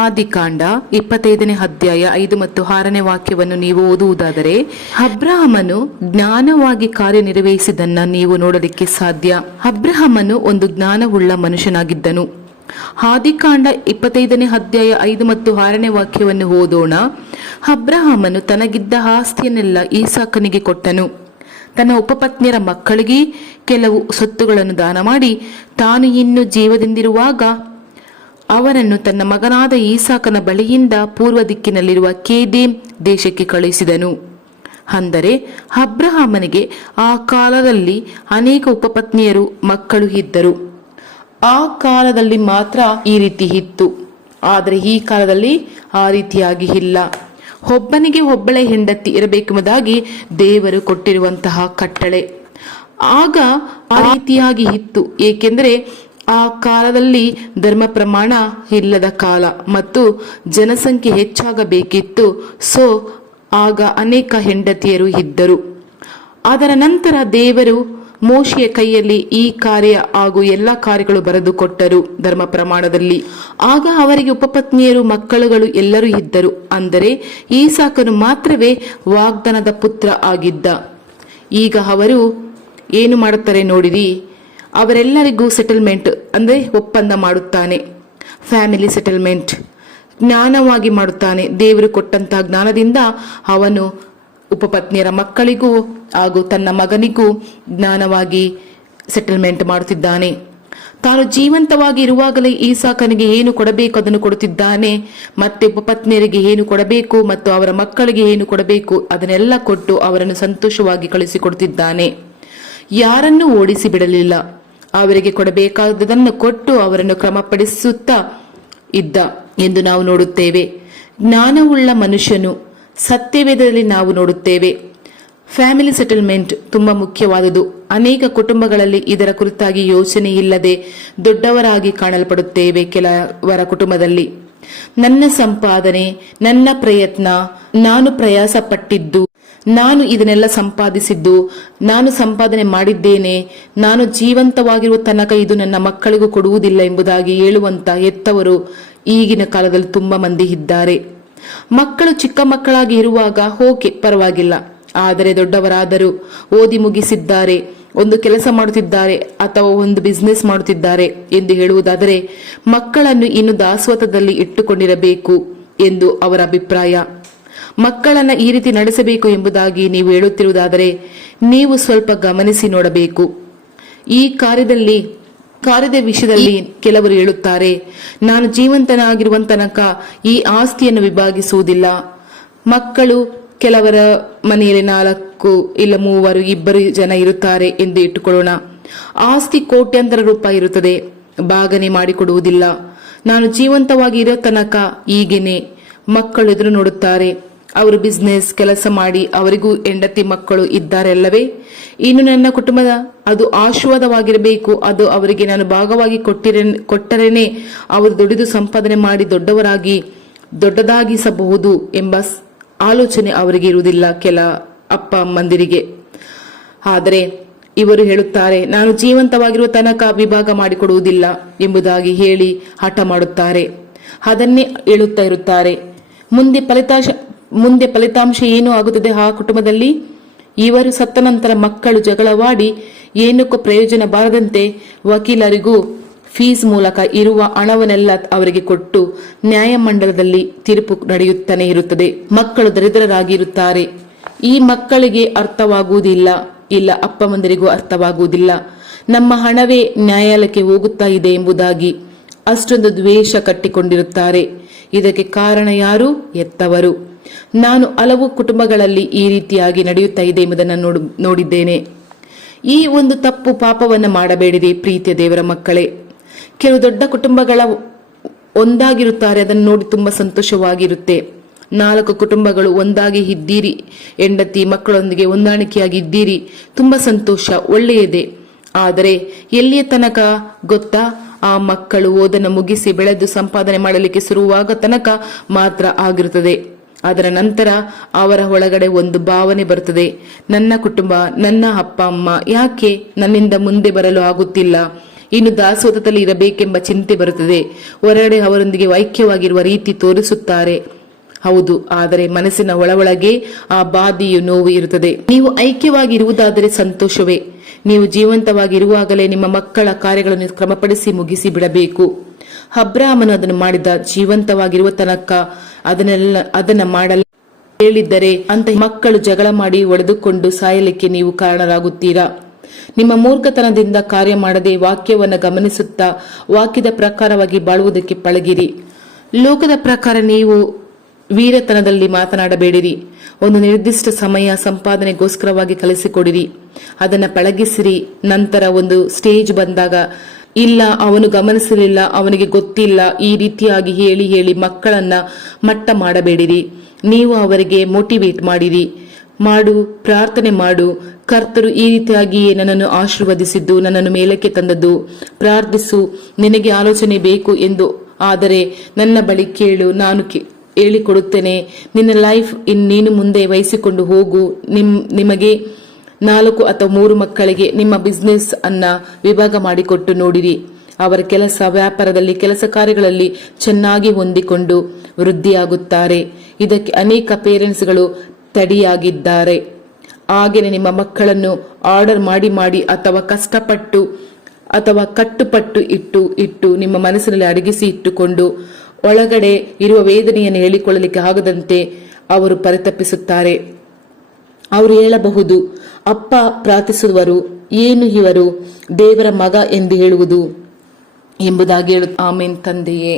ಆದಿಕಾಂಡ 25ನೇ ಅಧ್ಯಾಯ 5 ಮತ್ತು 6ನೇ ವಾಕ್ಯವನ್ನು ನೀವು ಓದುವುದಾದರೆ, ಅಬ್ರಹಾಮನು ಜ್ಞಾನವಾಗಿ ಕಾರ್ಯನಿರ್ವಹಿಸಿದ್ದನ್ನ ನೀವು ನೋಡಲಿಕ್ಕೆ ಸಾಧ್ಯ. ಅಬ್ರಹಾಮನು ಒಂದು ಜ್ಞಾನವುಳ್ಳ ಮನುಷ್ಯನಾಗಿದ್ದನು. ಆದಿಕಾಂಡ 25ನೇ ಅಧ್ಯಾಯ 5 ಮತ್ತು 6ನೇ ವಾಕ್ಯವನ್ನು ಓದೋಣ. ಅಬ್ರಹಾಮನು ತನಗಿದ್ದ ಆಸ್ತಿಯನ್ನೆಲ್ಲ ಈಸಾಕನಿಗೆ ಕೊಟ್ಟನು. ತನ್ನ ಉಪಪತ್ನಿಯರ ಮಕ್ಕಳಿಗೆ ಕೆಲವು ಸೊತ್ತುಗಳನ್ನು ದಾನ ಮಾಡಿ, ತಾನು ಇನ್ನು ಜೀವದಿಂದಿರುವಾಗ ಅವರನ್ನು ತನ್ನ ಮಗನಾದ ಈಸಾಕನ ಬಳಿಯಿಂದ ಪೂರ್ವ ದಿಕ್ಕಿನಲ್ಲಿರುವ ಕೇದೇಮ್ ದೇಶಕ್ಕೆ ಕಳುಹಿಸಿದನು. ಅಂದರೆ ಅಬ್ರಹಾಮನಿಗೆ ಆ ಕಾಲದಲ್ಲಿ ಅನೇಕ ಉಪಪತ್ನಿಯರು ಮಕ್ಕಳು ಇದ್ದರು. ಆ ಕಾಲದಲ್ಲಿ ಮಾತ್ರ ಈ ರೀತಿ ಇತ್ತು, ಆದರೆ ಈ ಕಾಲದಲ್ಲಿ ಆ ರೀತಿಯಾಗಿ ಇಲ್ಲ. ಒಬ್ಬನಿಗೆ ಒಬ್ಬಳೇ ಹೆಂಡತಿ ಇರಬೇಕೆಂಬುದಾಗಿ ದೇವರು ಕೊಟ್ಟಿರುವಂತಹ ಕಟ್ಟಳೆ. ಆಗ ಆ ರೀತಿಯಾಗಿ ಇತ್ತು, ಏಕೆಂದರೆ ಆ ಕಾಲದಲ್ಲಿ ಧರ್ಮ ಪ್ರಮಾಣ ಇಲ್ಲದ ಕಾಲ ಮತ್ತು ಜನಸಂಖ್ಯೆ ಹೆಚ್ಚಾಗಬೇಕಿತ್ತು. ಸೊ ಆಗ ಅನೇಕ ಹೆಂಡತಿಯರು ಇದ್ದರು. ಅದರ ನಂತರ ದೇವರು ಮೋಶೆಯ ಕೈಯಲ್ಲಿ ಈ ಕಾರ್ಯ ಹಾಗೂ ಎಲ್ಲ ಕಾರ್ಯಗಳು ಬರೆದು ಕೊಟ್ಟರು ಧರ್ಮ ಪ್ರಮಾಣದಲ್ಲಿ. ಆಗ ಅವರಿಗೆ ಉಪಪತ್ನಿಯರು ಮಕ್ಕಳುಗಳು ಎಲ್ಲರೂ ಇದ್ದರು. ಅಂದರೆ ಈಸಾಕನು ಮಾತ್ರವೇ ವಾಗ್ದಾನದ ಪುತ್ರ ಆಗಿದ್ದ. ಈಗ ಅವರು ಏನು ಮಾಡುತ್ತಾರೆ ನೋಡಿರಿ, ಅವರೆಲ್ಲರಿಗೂ ಸೆಟಲ್ಮೆಂಟ್ ಅಂದರೆ ಒಪ್ಪಂದ ಮಾಡುತ್ತಾನೆ. ಫ್ಯಾಮಿಲಿ ಸೆಟಲ್ಮೆಂಟ್ ಜ್ಞಾನವಾಗಿ ಮಾಡುತ್ತಾನೆ. ದೇವರು ಕೊಟ್ಟಂತಹ ಜ್ಞಾನದಿಂದ ಅವನು ಉಪಪತ್ನಿಯರ ಮಕ್ಕಳಿಗೂ ಹಾಗೂ ತನ್ನ ಮಗನಿಗೂ ಜ್ಞಾನವಾಗಿ ಸೆಟಲ್ಮೆಂಟ್ ಮಾಡುತ್ತಿದ್ದಾನೆ. ತಾನು ಜೀವಂತವಾಗಿ ಇರುವಾಗಲೇ ಈಸಾಕನಿಗೆ ಏನು ಕೊಡಬೇಕು ಅದನ್ನು ಕೊಡುತ್ತಿದ್ದಾನೆ. ಮತ್ತೆ ಉಪಪತ್ನಿಯರಿಗೆ ಏನು ಕೊಡಬೇಕು ಮತ್ತು ಅವರ ಮಕ್ಕಳಿಗೆ ಏನು ಕೊಡಬೇಕು ಅದನ್ನೆಲ್ಲ ಕೊಟ್ಟು ಅವರನ್ನು ಸಂತೋಷವಾಗಿ ಕಳಿಸಿಕೊಡುತ್ತಿದ್ದಾನೆ. ಯಾರನ್ನೂ ಓಡಿಸಿ ಬಿಡಲಿಲ್ಲ. ಅವರಿಗೆ ಕೊಡಬೇಕಾದದನ್ನು ಕೊಟ್ಟು ಅವರನ್ನು ಕ್ರಮಪಡಿಸುತ್ತಾ ಇದ್ದ ಎಂದು ನಾವು ನೋಡುತ್ತೇವೆ. ಜ್ಞಾನವುಳ್ಳ ಮನುಷ್ಯನು ಸತ್ಯವೇದದಲ್ಲಿ ನಾವು ನೋಡುತ್ತೇವೆ. ಫ್ಯಾಮಿಲಿ ಸೆಟಲ್ಮೆಂಟ್ ತುಂಬಾ ಮುಖ್ಯವಾದುದು. ಅನೇಕ ಕುಟುಂಬಗಳಲ್ಲಿ ಇದರ ಕುರಿತಾಗಿ ಯೋಚನೆ ಇಲ್ಲದೆ ದೊಡ್ಡವರಾಗಿ ಕಾಣಲ್ಪಡುತ್ತೇವೆ. ಕೆಲವರ ಕುಟುಂಬದಲ್ಲಿ ನನ್ನ ಸಂಪಾದನೆ, ನನ್ನ ಪ್ರಯತ್ನ, ನಾನು ಪ್ರಯಾಸ ಪಟ್ಟಿದ್ದು, ನಾನು ಇದನ್ನೆಲ್ಲ ಸಂಪಾದಿಸಿದ್ದು, ನಾನು ಸಂಪಾದನೆ ಮಾಡಿದ್ದೇನೆ, ನಾನು ಜೀವಂತವಾಗಿರುವ ತನಕ ಇದು ನನ್ನ ಮಕ್ಕಳಿಗೂ ಕೊಡುವುದಿಲ್ಲ ಎಂಬುದಾಗಿ ಹೇಳುವಂತ ಹೆತ್ತವರು ಈಗಿನ ಕಾಲದಲ್ಲಿ ತುಂಬಾ ಮಂದಿ ಇದ್ದಾರೆ. ಮಕ್ಕಳು ಚಿಕ್ಕ ಮಕ್ಕಳಾಗಿ ಇರುವಾಗ ಓಕೆ ಪರವಾಗಿಲ್ಲ, ಆದರೆ ದೊಡ್ಡವರಾದರೂ ಓದಿ ಮುಗಿಸಿದ್ದಾರೆ, ಒಂದು ಕೆಲಸ ಮಾಡುತ್ತಿದ್ದಾರೆ ಅಥವಾ ಒಂದು ಬಿಸ್ನೆಸ್ ಮಾಡುತ್ತಿದ್ದಾರೆ ಎಂದು ಹೇಳುವುದಾದರೆ ಮಕ್ಕಳನ್ನು ಇನ್ನು ದಾಸೋಹದಲ್ಲಿ ಇಟ್ಟುಕೊಂಡಿರಬೇಕು ಎಂದು ಅವರ ಅಭಿಪ್ರಾಯ. ಮಕ್ಕಳನ್ನ ಈ ರೀತಿ ನಡೆಸಬೇಕು ಎಂಬುದಾಗಿ ನೀವು ಹೇಳುತ್ತಿರುವುದಾದರೆ ನೀವು ಸ್ವಲ್ಪ ಗಮನಿಸಿ ನೋಡಬೇಕು. ಈ ಕಾರ್ಯದ ವಿಷಯದಲ್ಲಿ ಕೆಲವರು ಹೇಳುತ್ತಾರೆ, ನಾನು ಜೀವಂತನಾಗಿರುವ ತನಕ ಈ ಆಸ್ತಿಯನ್ನು ವಿಭಾಗಿಸುವುದಿಲ್ಲ. ಮಕ್ಕಳು ಕೆಲವರ ಮನೆಯಲ್ಲಿ 4 ಇಲ್ಲ 3 2 ಜನ ಇರುತ್ತಾರೆ ಎಂದು ಇಟ್ಟುಕೊಳ್ಳೋಣ. ಆಸ್ತಿ ಕೋಟ್ಯಾಂತರ ರೂಪಾಯಿ ಇರುತ್ತದೆ, ಭಾಗನೆ ಮಾಡಿಕೊಡುವುದಿಲ್ಲ. ನಾನು ಜೀವಂತವಾಗಿ ಇರೋ ತನಕ ಹೀಗೇನೆ. ಮಕ್ಕಳು ಎದುರು ನೋಡುತ್ತಾರೆ. ಅವರು ಬಿಸ್ನೆಸ್ ಕೆಲಸ ಮಾಡಿ ಅವರಿಗೂ ಹೆಂಡತಿ ಮಕ್ಕಳು ಇದ್ದಾರೆ ಅಲ್ಲವೇ? ಇನ್ನು ನನ್ನ ಕುಟುಂಬದ ಅದು ಆಶೀರ್ವಾದವಾಗಿರಬೇಕು, ಅದು ಅವರಿಗೆ ನಾನು ಭಾಗವಾಗಿ ಕೊಟ್ಟರೇನೆ ಅವರು ದುಡಿದು ಸಂಪಾದನೆ ಮಾಡಿ ದೊಡ್ಡದಾಗಿಸಬಹುದು ಎಂಬ ಆಲೋಚನೆ ಅವರಿಗೆ ಇರುವುದಿಲ್ಲ ಕೆಲ ಅಪ್ಪ ಅಮ್ಮಂದಿರಿಗೆ. ಆದರೆ ಇವರು ಹೇಳುತ್ತಾರೆ, ನಾನು ಜೀವಂತವಾಗಿರುವ ತನಕ ವಿಭಾಗ ಮಾಡಿಕೊಡುವುದಿಲ್ಲ ಎಂಬುದಾಗಿ ಹೇಳಿ ಹಠ ಮಾಡುತ್ತಾರೆ. ಅದನ್ನೇ ಹೇಳುತ್ತಾ ಇರುತ್ತಾರೆ. ಮುಂದೆ ಫಲಿತಾಂಶ ಏನು ಆಗುತ್ತದೆ ಆ ಕುಟುಂಬದಲ್ಲಿ? ಇವರು ಸತ್ತ ನಂತರ ಮಕ್ಕಳು ಜಗಳವಾಡಿ ಏನಕ್ಕೂ ಪ್ರಯೋಜನ ಬಾರದಂತೆ ವಕೀಲರಿಗೂ ಫೀಸ್ ಮೂಲಕ ಇರುವ ಹಣವನ್ನೆಲ್ಲ ಅವರಿಗೆ ಕೊಟ್ಟು ನ್ಯಾಯಮಂಡಲದಲ್ಲಿ ತೀರ್ಪು ನಡೆಯುತ್ತಾನೆ ಇರುತ್ತದೆ. ಮಕ್ಕಳು ದರಿದ್ರರಾಗಿ ಇರುತ್ತಾರೆ. ಈ ಮಕ್ಕಳಿಗೆ ಅರ್ಥವಾಗುವುದಿಲ್ಲ, ಇಲ್ಲ ಅಪ್ಪಮಂದಿರಿಗೂ ಅರ್ಥವಾಗುವುದಿಲ್ಲ. ನಮ್ಮ ಹಣವೇ ನ್ಯಾಯಾಲಯಕ್ಕೆ ಹೋಗುತ್ತಾ ಇದೆ ಎಂಬುದಾಗಿ ಅಷ್ಟೊಂದು ದ್ವೇಷ ಕಟ್ಟಿಕೊಂಡಿರುತ್ತಾರೆ. ಇದಕ್ಕೆ ಕಾರಣ ಯಾರು? ಹೆತ್ತವರು. ನಾನು ಹಲವು ಕುಟುಂಬಗಳಲ್ಲಿ ಈ ರೀತಿಯಾಗಿ ನಡೆಯುತ್ತಾ ಇದೆ ಎಂಬುದನ್ನು ನೋಡಿದ್ದೇನೆ. ಈ ಒಂದು ತಪ್ಪು ಪಾಪವನ್ನು ಮಾಡಬೇಡಿರಿ ಪ್ರೀತಿಯ ದೇವರ ಮಕ್ಕಳೇ. ಕೆಲವು ದೊಡ್ಡ ಕುಟುಂಬಗಳ ಒಂದಾಗಿರುತ್ತಾರೆ, ಅದನ್ನು ನೋಡಿ ತುಂಬಾ ಸಂತೋಷವಾಗಿರುತ್ತೆ. 4 ಕುಟುಂಬಗಳು ಒಂದಾಗಿ ಇದ್ದೀರಿ, ಹೆಂಡತಿ ಮಕ್ಕಳೊಂದಿಗೆ ಹೊಂದಾಣಿಕೆಯಾಗಿ ಇದ್ದೀರಿ, ತುಂಬಾ ಸಂತೋಷ, ಒಳ್ಳೆಯದೇ. ಆದರೆ ಎಲ್ಲಿಯ ತನಕ ಗೊತ್ತಾ? ಆ ಮಕ್ಕಳು ಓದನ್ನು ಮುಗಿಸಿ ಬೆಳೆದು ಸಂಪಾದನೆ ಮಾಡಲಿಕ್ಕೆ ಶುರುವಾಗ ತನಕ ಮಾತ್ರ ಆಗಿರುತ್ತದೆ. ಅದರ ನಂತರ ಅವರ ಒಳಗಡೆ ಒಂದು ಭಾವನೆ ಬರುತ್ತದೆ, ನನ್ನ ಕುಟುಂಬ, ನನ್ನ ಅಪ್ಪ ಅಮ್ಮ ಯಾಕೆ ನನ್ನಿಂದ ಮುಂದೆ ಬರಲು ಆಗುತ್ತಿಲ್ಲ, ಇನ್ನು ದಾಸೋಹದಲ್ಲಿ ಇರಬೇಕೆಂಬ ಚಿಂತೆ ಬರುತ್ತದೆ. ಹೊರಗಡೆ ಅವರೊಂದಿಗೆ ಐಕ್ಯವಾಗಿರುವ ರೀತಿ ತೋರಿಸುತ್ತಾರೆ, ಹೌದು, ಆದರೆ ಮನಸ್ಸಿನ ಒಳಗೆ ಆ ಬಾಧೆಯು ನೋವು ಇರುತ್ತದೆ. ನೀವು ಐಕ್ಯವಾಗಿರುವುದಾದರೆ ಸಂತೋಷವೇ. ನೀವು ಜೀವಂತವಾಗಿರುವಾಗಲೇ ನಿಮ್ಮ ಮಕ್ಕಳ ಕಾರ್ಯಗಳನ್ನು ಕ್ರಮಪಡಿಸಿ ಮುಗಿಸಿ ಬಿಡಬೇಕು. ಅಬ್ರಹಾಮನು ಅದನ್ನು ಮಾಡಿದ. ಜೀವಂತವಾಗಿರುವ ತನಕ ಅದನ್ನ ಮಾಡಲು ಹೇಳಿದ್ದರೆ ಅಂತ ಮಕ್ಕಳು ಜಗಳ ಮಾಡಿ ಒಡೆದುಕೊಂಡು ಸಾಯಲಿಕ್ಕೆ ನೀವು ಕಾರಣರಾಗುತ್ತೀರಾ? ನಿಮ್ಮ ಮೂರ್ಖತನದಿಂದ ಕಾರ್ಯ ಮಾಡದೆ ವಾಕ್ಯವನ್ನು ಗಮನಿಸುತ್ತಾ ವಾಕ್ಯದ ಪ್ರಕಾರವಾಗಿ ಬಾಳುವುದಕ್ಕೆ ಪಳಗಿರಿ. ಲೋಕದ ಪ್ರಕಾರ ನೀವು ವೀರತನದಲ್ಲಿ ಮಾತನಾಡಬೇಡಿರಿ. ಒಂದು ನಿರ್ದಿಷ್ಟ ಸಮಯ ಸಂಪಾದನೆಗೋಸ್ಕರವಾಗಿ ಕಲಿಸಿಕೊಡಿರಿ, ಅದನ್ನ ಪಳಗಿಸಿರಿ. ನಂತರ ಒಂದು ಸ್ಟೇಜ್ ಬಂದಾಗ ಇಲ್ಲ, ಅವನು ಗಮನಿಸಲಿಲ್ಲ, ಅವನಿಗೆ ಗೊತ್ತಿಲ್ಲ, ಈ ರೀತಿಯಾಗಿ ಹೇಳಿ ಮಕ್ಕಳನ್ನ ಮಟ್ಟ ಮಾಡಬೇಡಿರಿ. ನೀವು ಅವರಿಗೆ ಮೋಟಿವೇಟ್ ಮಾಡಿರಿ. ಪ್ರಾರ್ಥನೆ ಮಾಡು, ಕರ್ತರು ಈ ರೀತಿಯಾಗಿಯೇ ನನ್ನನ್ನು ಆಶೀರ್ವದಿಸಿದ್ದು, ನನ್ನನ್ನು ಮೇಲಕ್ಕೆ ತಂದದ್ದು. ಪ್ರಾರ್ಥಿಸು, ನಿನಗೆ ಆಲೋಚನೆ ಬೇಕು ಎಂದು ಆದರೆ ನನ್ನ ಬಳಿ ಕೇಳು, ನಾನು ಹೇಳಿಕೊಡುತ್ತೇನೆ. ನಿನ್ನ ಲೈಫ್ ನೀನು ಮುಂದೆ ವಹಿಸಿಕೊಂಡು ಹೋಗು. ನಿಮಗೆ 4 ಅಥವಾ 3 ಮಕ್ಕಳಿಗೆ ನಿಮ್ಮ ಬಿಸ್ನೆಸ್ ಅನ್ನ ವಿಭಾಗ ಮಾಡಿಕೊಟ್ಟು ನೋಡಿರಿ. ಅವರ ಕೆಲಸ ವ್ಯಾಪಾರದಲ್ಲಿ ಕೆಲಸ ಕಾರ್ಯಗಳಲ್ಲಿ ಚೆನ್ನಾಗಿ ಹೊಂದಿಕೊಂಡು ವೃದ್ಧಿಯಾಗುತ್ತಾರೆ. ಇದಕ್ಕೆ ಅನೇಕ ಪೇರೆಂಟ್ಸ್ಗಳು ತಡೆಯಾಗಿದ್ದಾರೆ. ಹಾಗೆಯೇ ನಿಮ್ಮ ಮಕ್ಕಳನ್ನು ಆರ್ಡರ್ ಮಾಡಿ ಅಥವಾ ಕಷ್ಟಪಟ್ಟು ಅಥವಾ ಕಟ್ಟುಪಟ್ಟು ಇಟ್ಟು ನಿಮ್ಮ ಮನಸ್ಸಿನಲ್ಲಿ ಅಡಗಿಸಿ ಇಟ್ಟುಕೊಂಡು ಒಳಗಡೆ ಇರುವ ವೇದನೆಯನ್ನು ಹೇಳಿಕೊಳ್ಳಲಿಕ್ಕೆ ಆಗದಂತೆ ಅವರು ಪರಿತಪಿಸುತ್ತಾರೆ. ಅವರು ಹೇಳಬಹುದು, ಅಪ್ಪ ಪ್ರಾರ್ಥಿಸುವರು, ಏನು ಇವರು ದೇವರ ಮಗ ಎಂದು ಹೇಳುವುದು ಎಂಬುದಾಗಿ ಆಮೇನ್ ತಂದೆಯೇ.